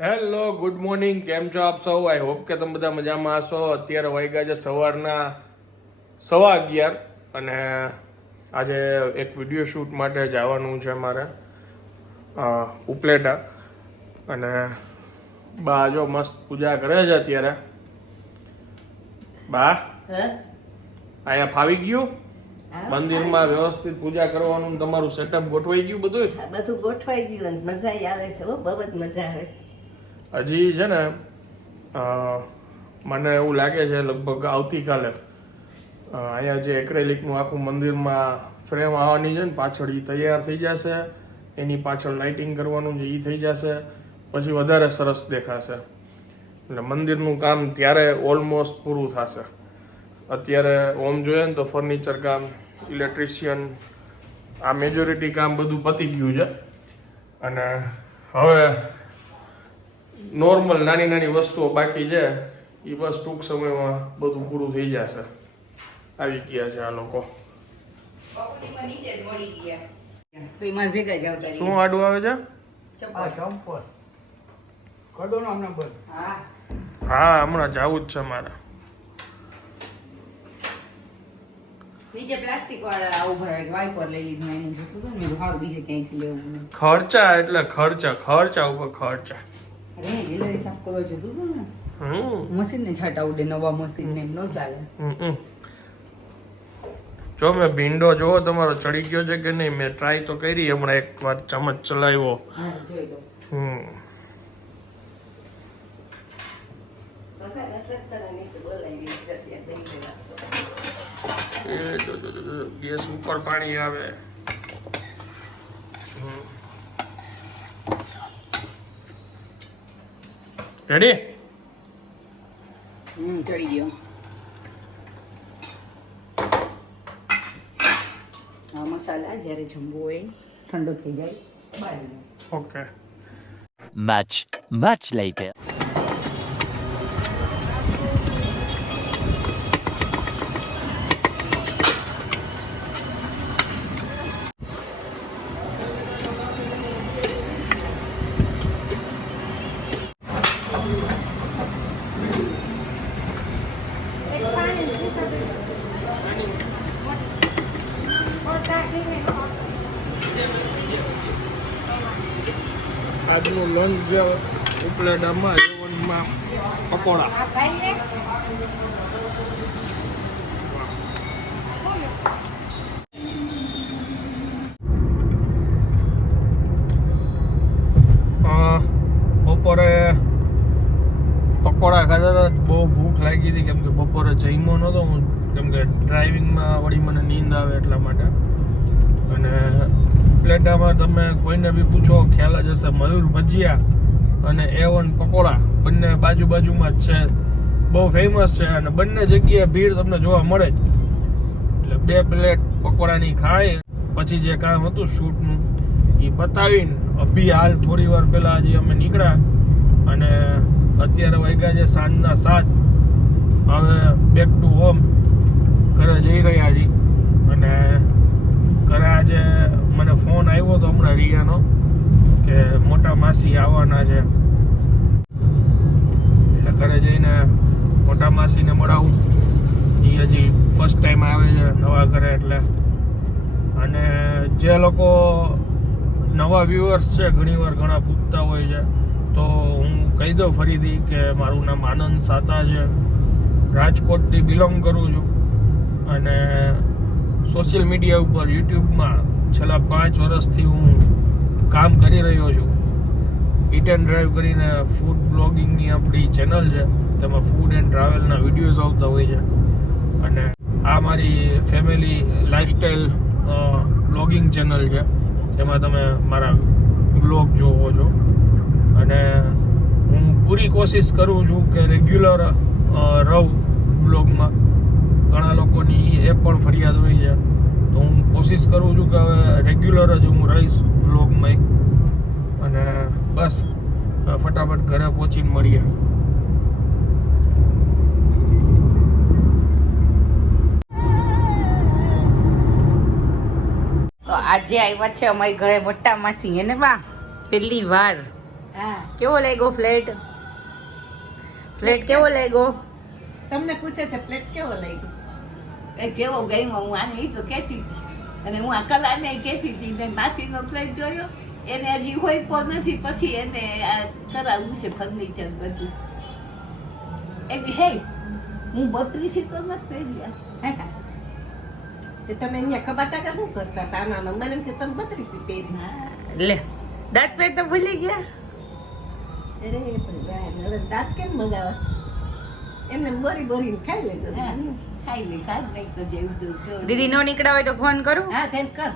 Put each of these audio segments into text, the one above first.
Hello good morning, કેમ છો આપ સૌ? આઈ હોપ કે તમે બધા મજામાં હશો. અત્યારે વાગ્યા છે સવારના 11:15 અને આજે એક વિડીયો શૂટ માટે જવાનું છે મારે ઉપલેટા. અને બા જો મસ્ત પૂજા કરે છે અત્યારે. બા અહીંયા ફાવી ગયું મંદિરમાં વ્યવસ્થિત પૂજા કરવાનું તમારું સેટઅપ ગોઠવાઈ ગયું બધું? બધું ગોઠવાઈ ગયું અને મજા આવે છે. બહુ જ મજા આવે છે. હજી છે ને મને એવું લાગે છે લગભગ આવતીકાલે અહીંયા જે એક્રેલિકનું આખું મંદિરમાં ફ્રેમ આવવાની છે ને પાછળ એ તૈયાર થઈ જશે. એની પાછળ લાઇટિંગ કરવાનું છે એ થઈ જશે, પછી વધારે સરસ દેખાશે. એટલે મંદિરનું કામ ત્યારે ઓલમોસ્ટ પૂરું થશે. અત્યારે ઓમ જોઈએ ને તો ફર્નિચર કામ, ઇલેક્ટ્રિશિયન, આ મેજોરિટી કામ બધું પતી ગયું છે. અને હવે નોર્મલ નાની નાની વસ્તુઓ બાકી છે એ બસ ટૂંક સમયમાં બધું પૂરું થઈ જશે. આવી ગયા છે આ લોકો. શું આડું આવે છે? હા, હમણાં જવું જ છે મારે. નીચે પ્લાસ્ટિક વાળા આવું ભરાય વાઇપર લઈ લીધું એનું જોતું હતું ને મેં હારું બીજે ક્યાંયથી લેવું. ખર્ચા એટલે ખર્ચા ઉપર ખર્ચા. અરે ગેલેરી સાફ કરવા જતું હતું ને મશીન ને છાંટા ઉડે નવા મશીન ને ન ચાલે. જો મેં ભીંડો જોવો તમારો ચડી ગયો છે કે નહીં, મેં ટ્રાય તો કરી હમણાં એક વાર ચમચ ચલાવ્યો. જોઈ લો. ગેસ ઉપર પાણી આવે. રેડી? ચડી ગયો. આ મસાલા જ્યારે જમવો હોય ઠંડો થઈ જાય બાળી દો. ઓકે. Much later. આજનું લંચ જે ઉપલેટામાં જેવનમાં પકોડા. બપોરે પકોડા ખાતા હતા, બહુ ભૂખ લાગી હતી કેમ કે બપોરે જમ્યો નહોતો હું, કેમ કે ડ્રાઇવિંગમાં વળી મને નીંદ આવે એટલા માટે. અને પ્લેટામાં તમે કોઈને બી પૂછો ખ્યાલ જ હશે, મયુર ભજીયા અને A1 પકોડા બંને બાજુમાં જ છે, બહુ ફેમસ છે અને બંને જગ્યાએ ભીડ તમને જોવા મળે જ. એટલે 2 પ્લેટ પકોડાની ખાઈ પછી જે કામ હતું શૂટનું એ પતાવીને અભી હાલ થોડી વાર પહેલાં હજી અમે નીકળ્યા અને અત્યારે વાગ્યા છે સાંજના 7. હવે બેક ટુ હોમ, ઘરે જઈ રહ્યા છીએ. અને ઘરે આજે મને ફોન આવ્યો હતો હમણાં રિયાનો કે મોટા માસી આવવાના છે, એટલે ઘરે જઈને મોટા માસીને મળાવું. એ હજી ફર્સ્ટ ટાઈમ આવે છે નવા ઘરે એટલે. અને જે લોકો નવા વ્યુઅર્સ છે ઘણીવાર ઘણા પૂછતા હોય છે, તો હું કહી દઉં ફરીથી કે મારું નામ આનંદ સાતા છે, રાજકોટથી બિલોંગ કરું છું અને સોશિયલ મીડિયા ઉપર યુટ્યુબમાં છેલ્લા 5 વર્ષથી હું કામ કરી રહ્યો છું. ઈટ એન્ડ ડ્રાઈવ કરીને ફૂડ બ્લોગિંગની આપણી ચેનલ છે, તેમાં ફૂડ એન્ડ ટ્રાવેલના વિડીયોઝ આવતા હોય છે. અને આ મારી ફેમિલી લાઈફસ્ટાઈલ બ્લોગિંગ ચેનલ છે, જેમાં તમે મારા બ્લોગ જોવો છો. અને હું પૂરી કોશિશ કરું છું કે રેગ્યુલર રહું બ્લોગમાં. ઘણા લોકોની એ પણ ફરિયાદ હોય છે, તો હું કોશિશ કરું છું કે હવે રેગ્યુલર જ હું રહીશ બ્લોગમાં. અને બસ ફટાફટ ઘરે પહોંચીને મળીએ. તો આજે આવ્યા છે અમારી ઘરે મોટા માસી એને બા પહેલી વાર હા કેવો લાગ્યો ફ્લેટ? ફ્લેટ કેવો લાગ્યો? તમને પૂછે છે પ્લેટ કેવો લાગ્યો? એ કેવો ગયો હું આને ઈ તો કહેતી હતી. અને હું આ કલાને કહેતી હતી મેં માસીનો ફ્લેટ જોયો એને હજી હોય પણ નથી પછી એને આ કરાવવું છે ફર્નિચર બધું એવી હે હું 32 તો નથી પહેર્યા તે તમે અહીંયા કબાટા કા શું કરતા હતા આમાં મને એમ કે તમે 32 પહેરી લે દાંત પેટ તો ભૂલી ગયા. અરે ભગવાન હવે દાંત કેમ મગાવા એમને બોરીને ખાઈ લેજો ખાઈ લે ખાઈ નહીં તો જેવું તો દીદી નો નીકળ્યા હોય તો ફોન કરું. હા તેમ કર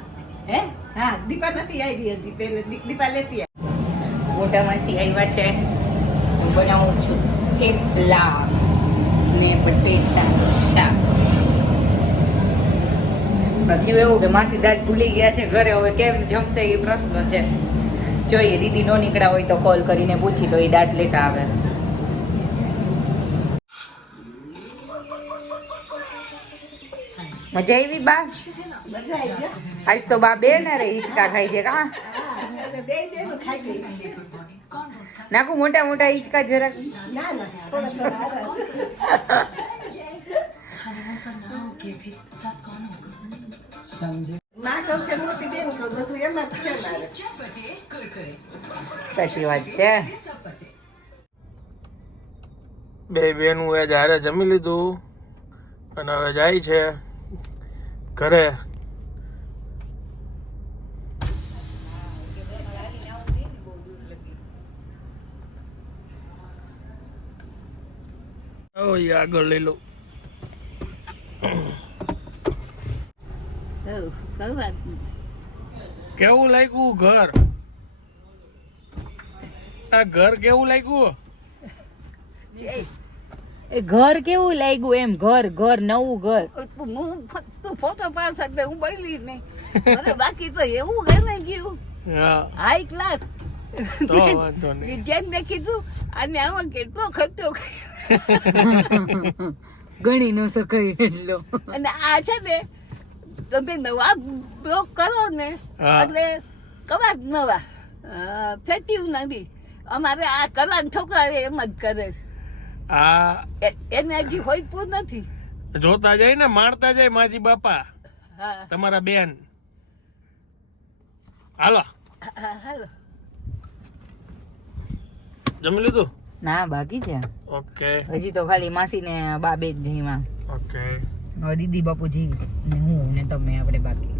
હે હા દીપા નથી આવી હજી તેને દીપા લેતી મોટા માસી આવ્યા છે. હું બનાવું છું થેપલા ને બટેટાનું શાક. પછી એવું કે માસી દાંત ભૂલી ગયા છે ઘરે, હવે કેમ જમશે એ પ્રશ્ન છે. જોઈએ દીદી નો નીકળ્યા હોય તો કોલ કરીને પૂછી તો એ દાંત લેતા આવે. મજા આવી બા? મજા આવી ગયો આજ તો બા બે ને રે હિંચકા ખાય છે કા? બે દેનું ખાઈ ગઈ નાખું મોટા મોટા હિંચકા જરાક. ના થોડા માં કહું કે મોટી બેન કહું બધું એમાં જ છે મારે સાચી વાત છે. બે બેનું એ જ્યારે જમી લીધું અને હવે જાય છે ઘરે. આગળ લઈ લો. કેવું લાગ્યું ઘર? આ ઘર કેવું લાગ્યું? ઘર કેવું લાગ્યું એમ? ઘર ઘર નવું ઘર. હું તું ફોટો પાડ શકતે હું બોલી નહીં મને બાકી તો એવું ગમે ગયું હા હાઈ ક્લાસ તો વાંધો નહીં. જેમ મેં કીધું અને આમાં કેટલો ખર્ચો ગણી ન શકાય એટલો. અને આ છે ને તમે નવા બ્લોક કરો ને હા. એટલે કવાજ નવા સેટિવ નથી અમારે આ કલા છોકરા એમ જ કરે છે. આ એને હજી હોય પણ નથી. જોતા જાય ને મારતા જાય માજી બાપા હા તમારા બેન. હાલો હા હાલો જમી લીધું? ના બાકી છે ઓકે હજી તો ખાલી માસી ને બા બે જ જઈમાં. ઓકે હવે દીદી બાપુજી ને હું ને તમે આપણે બાકી.